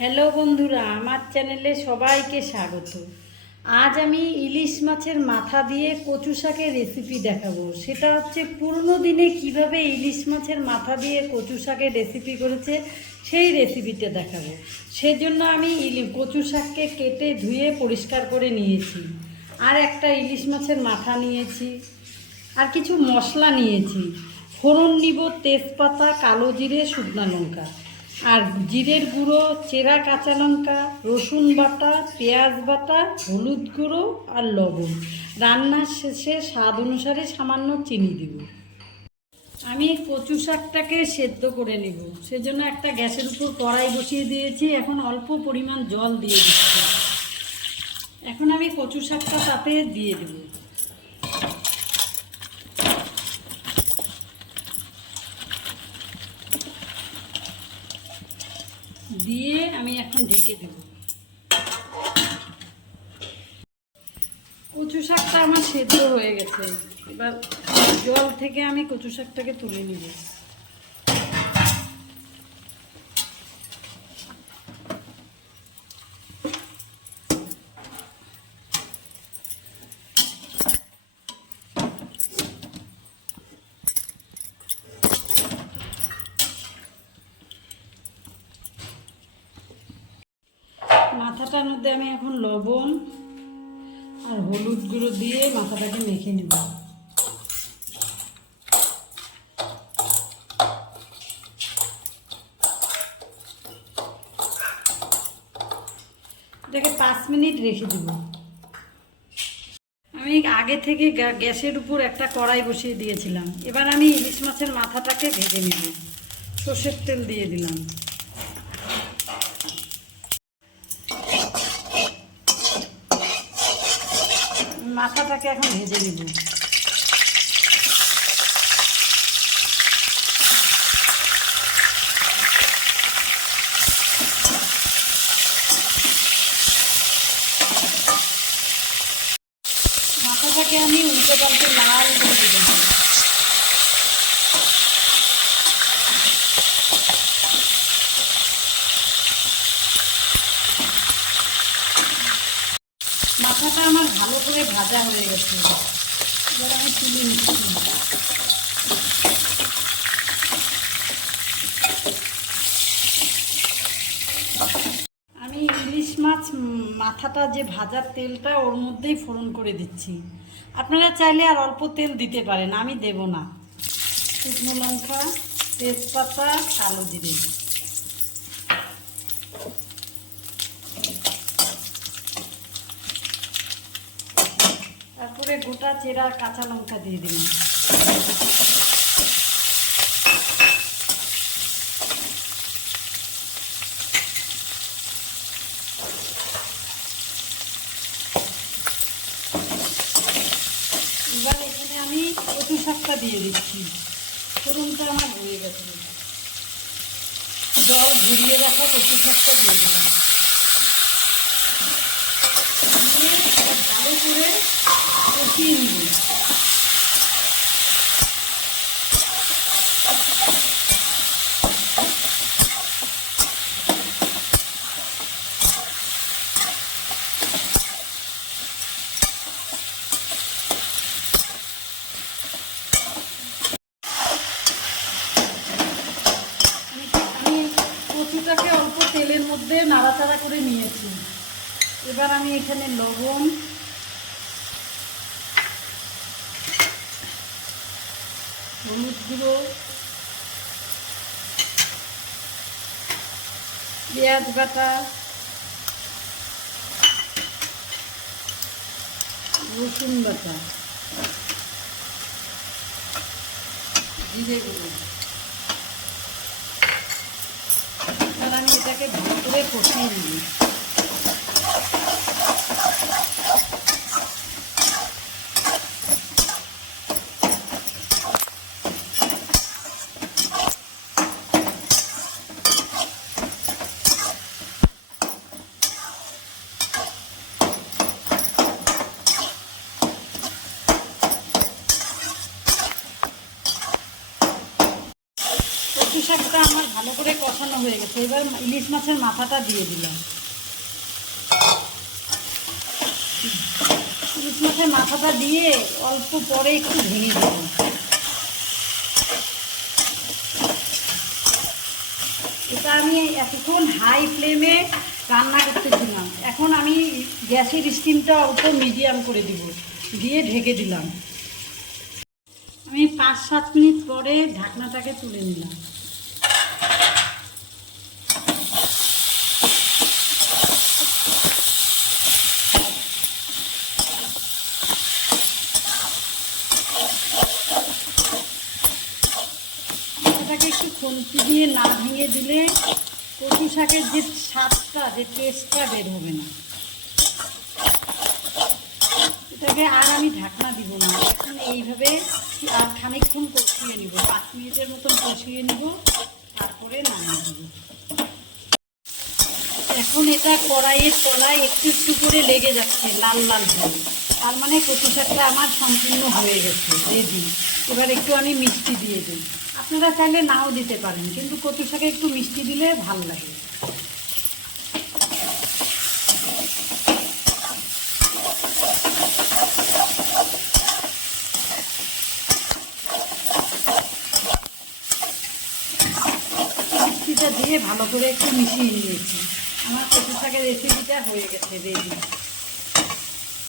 Hello বন্ধুরা, আমার চ্যানেলে সবাইকে স্বাগত। আজ আমি ইলিশ মাছের মাথা দিয়ে কচু শাকের রেসিপি দেখাবো। সেটা হচ্ছে পুরনো দিনে কিভাবে ইলিশ মাছের মাথা দিয়ে কচু শাকের রেসিপি করেছে সেই রেসিপিটা দেখাবো। সেজন্য আমি কচু শাককে কেটে ধুয়ে পরিষ্কার করে নিয়েছি, আর একটা ইলিশ মাছের মাথা নিয়েছি, আর কিছু মশলা নিয়েছি। ফোড়ন নিব তেজপাতা, কালো জিরে, শুকনো লঙ্কা, আর জিরের গুঁড়ো, চেরা কাঁচা লঙ্কা, রসুন বাটা, পেঁয়াজ বাটা, হলুদ গুঁড়ো আর লবণ। রান্নার শেষে স্বাদ অনুসারে সামান্য চিনি দিব। আমি কচু শাকটাকে সেদ্ধ করে নেব, সেজন্য একটা গ্যাসের উপর কড়াই বসিয়ে দিয়েছি। এখন অল্প পরিমাণ জল দিয়ে দিচ্ছি। এখন আমি কচু শাকটা তাতে দিয়ে দেব। দিয়ে আমি এখন ঢেকে দেব। কচু শাকটা আমার সেদ্ধ হয়ে গেছে। এবার জল থেকে আমি কচু শাকটাকে তুলে নিব। মাথাটার মধ্যে আমি এখন লবণ আর হলুদ গুঁড়ো দিয়ে মাথাটাকে মেখে নেব। এটাকে 5 মিনিট রেখে দেব। আমি আগে থেকে গ্যাসের উপর একটা কড়াই বসিয়ে দিয়েছিলাম। এবার আমি ইলিশ মাছের মাথাটাকে ভেজে নেব। সর্ষের তেল দিয়ে দিলাম। মাথাটাকে এখন ভেজে নেব। মাথাটাকে আমি উল্টে পাল্টে লাল করে দেব। মাথাটা আমার ভালো করে ভাজা হয়ে গেছে। এবার আমি তুলে নিচ্ছি। আমি ইলিশ মাছ মাথাটা যে ভাজার তেলটা ওর মধ্যেই ফোড়ন করে দিচ্ছি। আপনারা চাইলে আর অল্প তেল দিতে পারেন, আমি দেব না। শুকনো লঙ্কা, তেজপাতা, কালো জিরে, তারপরে গোটা চেরা কাঁচা লঙ্কা দিয়ে দিন। এবার এখানে আমি কচু শাকটা দিয়ে দিচ্ছি। ফোড়নটা আমার হয়ে গেছে। জল ঘুরিয়ে রাখা কচু শাকটা দিয়ে দিলাম। ভালো করে কষিয়ে নিব। কচুটাকে অল্প তেলের মধ্যে নাড়াচাড়া করে নিয়েছি। এবার আমি এখানে লবণ, হলুদ গুঁড়ো, পেঁয়াজ বাটা, রসুন বাটা, জিরে গুঁড়ো, আর আমি এটাকে ভালো করে কষিয়ে নিই। কচু শাকটা আমার ভালো করে কষানো কষানো হয়ে গেছে। এবার ইলিশ মাছের মাথাটা দিয়ে দিলাম। ইলিশ মাছের মাথাটা দিয়ে অল্প পরে একটু ভেঙে দেব। এটা আমি এতক্ষণ হাই ফ্লেমে রান্না করতেছিলাম, এখন আমি গ্যাসের স্টিমটা অল্প মিডিয়াম করে দিব, দিয়ে ঢেকে দিলাম। আমি 5-7 মিনিট পরে ঢাকনাটাকে তুলে নিলাম। এটাকে একটু খুন্তি দিয়ে না ভেঙে দিলে কচু শাকের যে স্বাদটা, যে টেস্টটা বের হবে না। এটাকে আর আমি ঢাকনা দিব না, এখন এইভাবে আর খানিকক্ষণ কষিয়ে নিব, 5 মিনিটের মতন কষিয়ে নিব, তারপরে নামিয়ে দেব। এখন এটা কড়াইয়ের তলায় একটু একটু করে লেগে যাচ্ছে লাল লাল হয়ে, তার মানে কচু শাকটা আমার সম্পূর্ণ হয়ে গেছে, রেডি। এবার একটু আমি মিষ্টি দিয়ে দিই, আপনারা চাইলে নাও দিতে পারেন, কিন্তু কচু শাকে একটু মিষ্টি দিলে ভাল লাগে। মিষ্টিটা দিয়ে ভালো করে একটু মিশিয়ে নিয়েছি, আমার কচু শাকের রেসিপিটা হয়ে গেছে, রেডি।